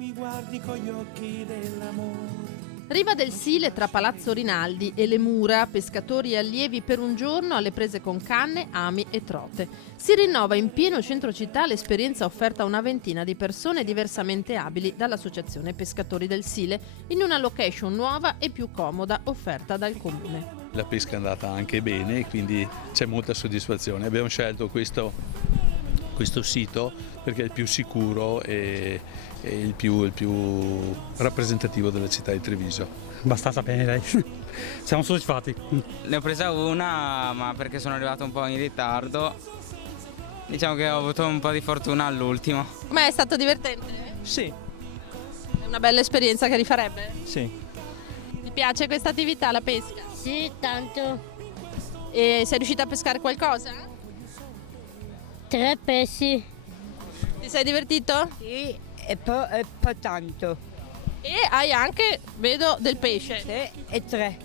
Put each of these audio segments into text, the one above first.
mi guardi con gli occhi dell'amore. Riva del Sile tra Palazzo Rinaldi e le Mura, pescatori e allievi per un giorno alle prese con canne, ami e trote. Si rinnova in pieno centro città l'esperienza offerta a una ventina di persone diversamente abili dall'Associazione Pescatori del Sile in una location nuova e più comoda offerta dal comune. La pesca è andata anche bene, quindi c'è molta soddisfazione. Abbiamo scelto questo sito perché è il più sicuro e il più rappresentativo della città di Treviso. Abbastanza bene, dai. Siamo soddisfatti. Ne ho presa una, ma perché sono arrivato un po' in ritardo. Diciamo che ho avuto un po' di fortuna all'ultimo. Com'è, è stato divertente? Sì, È una bella esperienza che rifarebbe? sì. Ti piace questa attività, la pesca? Sì, tanto. E sei riuscita a pescare qualcosa? 3 pesci. Ti sei divertito? Sì, e poi tanto. E hai anche, vedo, del pesce. Sì, e 3.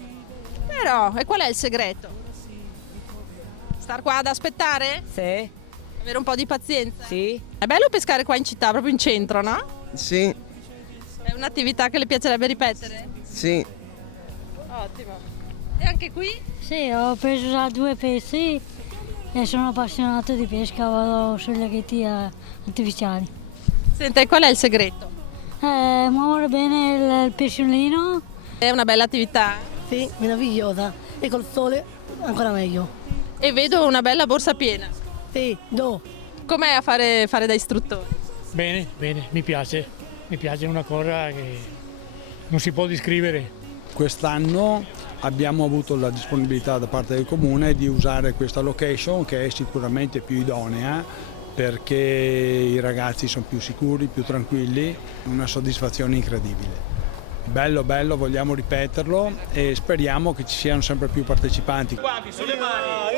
Però, e qual è il segreto? Star qua ad aspettare? Sì, Avere un po' di pazienza? sì. È bello pescare qua in città, proprio in centro, no? Sì, È un'attività che le piacerebbe ripetere? sì. Ottimo. E anche qui? Sì, ho preso già 2 pesci e sono appassionato di pesca, vado sui laghetti artificiali. Senta, qual è il segreto? Muovere bene il pesciolino. È una bella attività Sì, meravigliosa. E col sole ancora meglio. e vedo una bella borsa piena. Sì, Com'è a fare da istruttore? Bene, bene, mi piace. Mi piace, è una cosa che non si può descrivere. Quest'anno abbiamo avuto la disponibilità da parte del comune di usare questa location che è sicuramente più idonea perché i ragazzi sono più sicuri, più tranquilli, una soddisfazione incredibile. Bello, bello, vogliamo ripeterlo e speriamo che ci siano sempre più partecipanti. Guardi sulle mani.